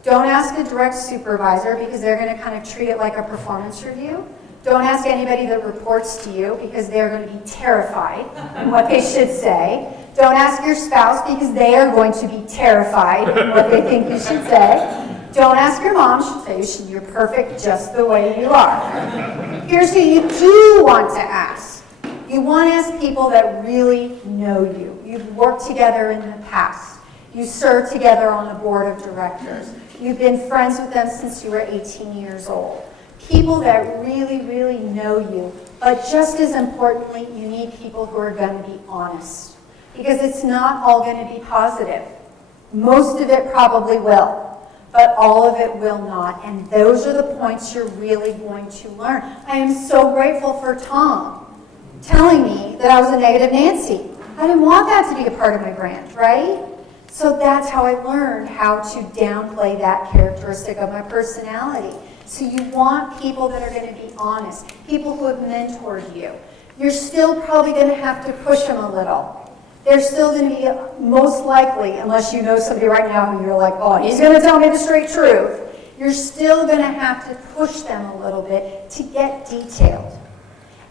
Don't ask a direct supervisor, because they're going to kind of treat it like a performance review. Don't ask anybody that reports to you, because they're going to be terrified in what they should say. Don't ask your spouse, because they are going to be terrified in what they think you should say. Don't ask your mom. She'll tell you you're perfect just the way you are. Here's who you do want to ask. You want to ask people that really know you. You've worked together in the past. You served together on the board of directors. You've been friends with them since you were 18 years old. People that really, really know you. But just as importantly, you need people who are going to be honest. Because it's not all going to be positive. Most of it probably will, but all of it will not. And those are the points you're really going to learn. I am so grateful for Tom telling me that I was a negative Nancy. I didn't want that to be a part of my brand, right? So that's how I learned how to downplay that characteristic of my personality. So you want people that are going to be honest, people who have mentored you. You're still probably going to have to push them a little. They're still going to be, most likely, unless you know somebody right now who you're like, oh, he's going to tell me the straight truth, you're still going to have to push them a little bit to get detailed.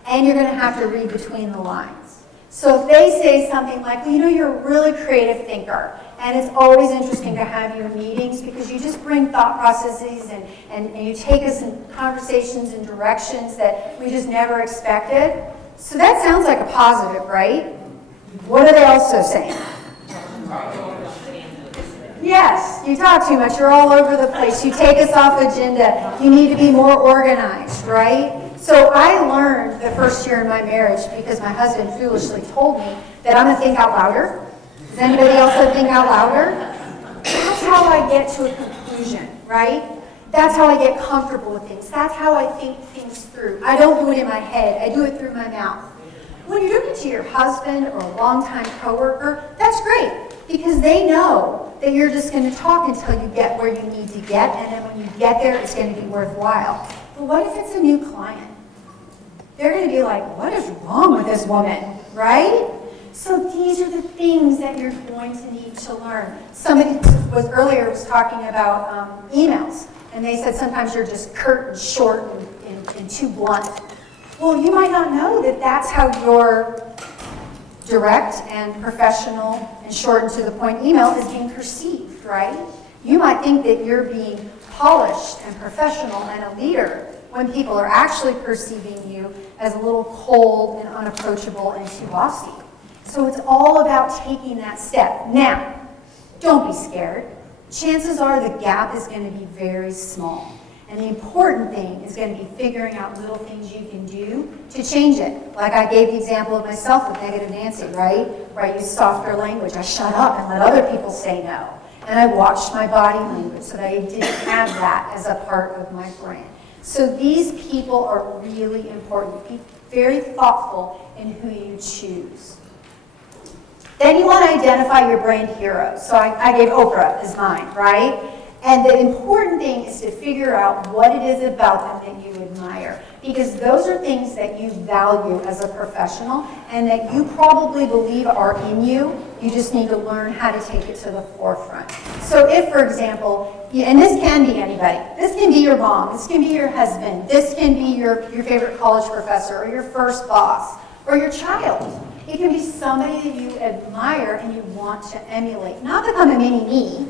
And you're going to have to read between the lines. So if they say something like, well, you know, you're a really creative thinker, and it's always interesting to have your meetings because you just bring thought processes and you take us in conversations and directions that we just never expected. So that sounds like a positive, right? What are they also saying? Yes, you talk too much. You're all over the place. You take us off agenda. You need to be more organized, right? So I learned the first year in my marriage because my husband foolishly told me that I'm going to think out louder. Does anybody else think out louder? That's how I get to a conclusion, right? That's how I get comfortable with things. That's how I think things through. I don't do it in my head. I do it through my mouth. When you're doing it to your husband or a longtime coworker, that's great because they know that you're just going to talk until you get where you need to get, and then when you get there, it's going to be worthwhile. But what if it's a new client? They're going to be like, what is wrong with this woman, right? So these are the things that you're going to need to learn. Somebody was talking about emails, and they said sometimes you're just curt and short and too blunt. Well, you might not know that that's how your direct and professional and short and to the point email is being perceived, right? You might think that you're being polished and professional and a leader when people are actually perceiving you as a little cold and unapproachable and too bossy. So it's all about taking that step. Now, don't be scared. Chances are the gap is going to be very small. And the important thing is going to be figuring out little things you can do to change it. Like I gave the example of myself with negative Nancy, right? Where I used softer language. I shut up and let other people say no. And I watched my body language so that I didn't have that as a part of my brand. So these people are really important. Be very thoughtful in who you choose. Then you want to identify your brand heroes. So I gave Oprah as mine, right? And the important thing is to figure out what it is about them that you admire. Because those are things that you value as a professional and that you probably believe are in you. You just need to learn how to take it to the forefront. So if, for example, and this can be anybody. This can be your mom. This can be your husband. This can be your favorite college professor or your first boss or your child. It can be somebody that you admire and you want to emulate. Not become a mini-me,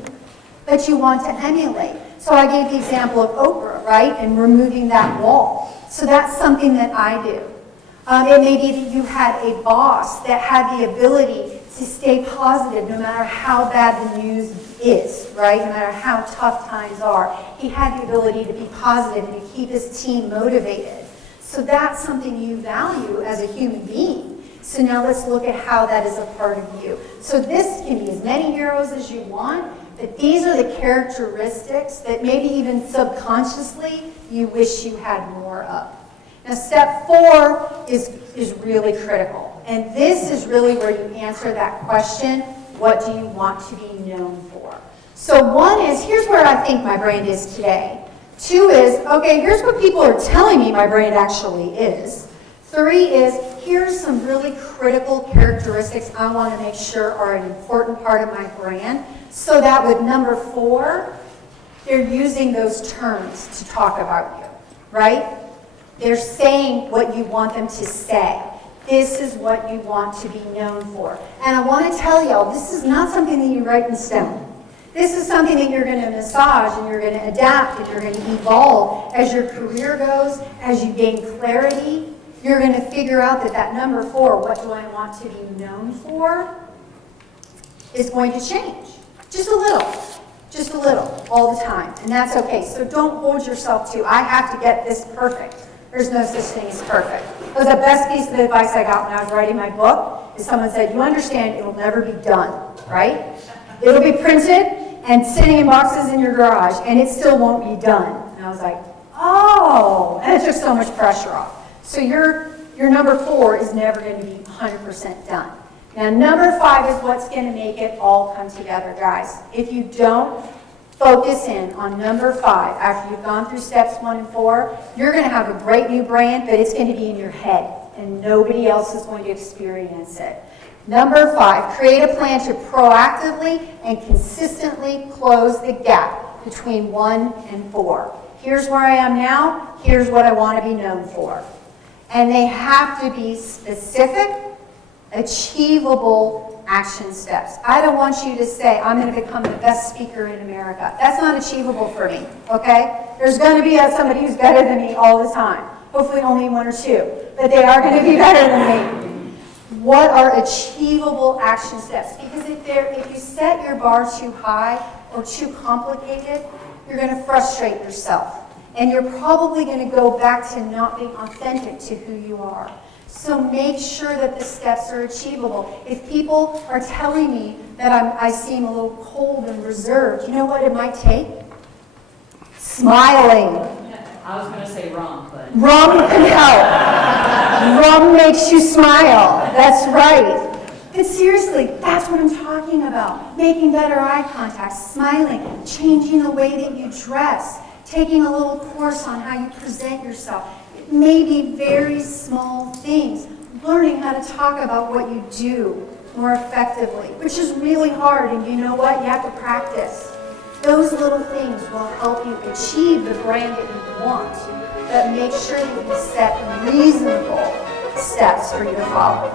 but you want to emulate. So I gave the example of Oprah, right, and removing that wall. So that's something that I do. It may be that you had a boss that had the ability to stay positive no matter how bad the news is, right, no matter how tough times are. He had the ability to be positive and to keep his team motivated. So that's something you value as a human being. So now let's look at how that is a part of you. So this can be as many heroes as you want, but these are the characteristics that maybe even subconsciously you wish you had more of. Now step 4 is really critical. And this is really where you answer that question, what do you want to be known for? So 1 is, here's where I think my brand is today. 2 is, okay, here's what people are telling me my brand actually is. 3 is, here's some really critical characteristics I want to make sure are an important part of my brand. So that with number 4, they're using those terms to talk about you, right? They're saying what you want them to say. This is what you want to be known for. And I want to tell y'all, this is not something that you write in stone. This is something that you're going to massage and you're going to adapt and you're going to evolve as your career goes, as you gain clarity. You're going to figure out that number 4, what do I want to be known for, is going to change. Just a little. Just a little, all the time, and that's okay. So don't hold yourself to, I have to get this perfect. There's no such thing as perfect. That was the best piece of advice I got when I was writing my book, is someone said, you understand it'll never be done, right? It'll be printed and sitting in boxes in your garage, and it still won't be done. And I was like, oh, and it took so much pressure off. So your number 4 is never going to be 100% done. Now, number 5 is what's going to make it all come together, guys. If you don't focus in on number 5 after you've gone through steps 1 and 4, you're going to have a great new brand, but it's going to be in your head, and nobody else is going to experience it. Number 5, create a plan to proactively and consistently close the gap between 1 and 4. Here's where I am now. Here's what I want to be known for. And they have to be specific, achievable action steps. I don't want you to say, I'm going to become the best speaker in America. That's not achievable for me, okay? There's going to be somebody who's better than me all the time. Hopefully only 1 or 2, but they are going to be better than me. What are achievable action steps? Because if you set your bar too high or too complicated, you're going to frustrate yourself. And you're probably going to go back to not being authentic to who you are. So make sure that the steps are achievable. If people are telling me that I seem a little cold and reserved, you know what it might take? Smiling. I was going to say rum, but. Rum can help. Rum makes you smile. That's right. But seriously, that's what I'm talking about. Making better eye contact, smiling, changing the way that you dress, taking a little course on how you present yourself. It may be very small things. Learning how to talk about what you do more effectively, which is really hard, and you know what? You have to practice. Those little things will help you achieve the brand that you want, but make sure that you set reasonable steps for you to follow.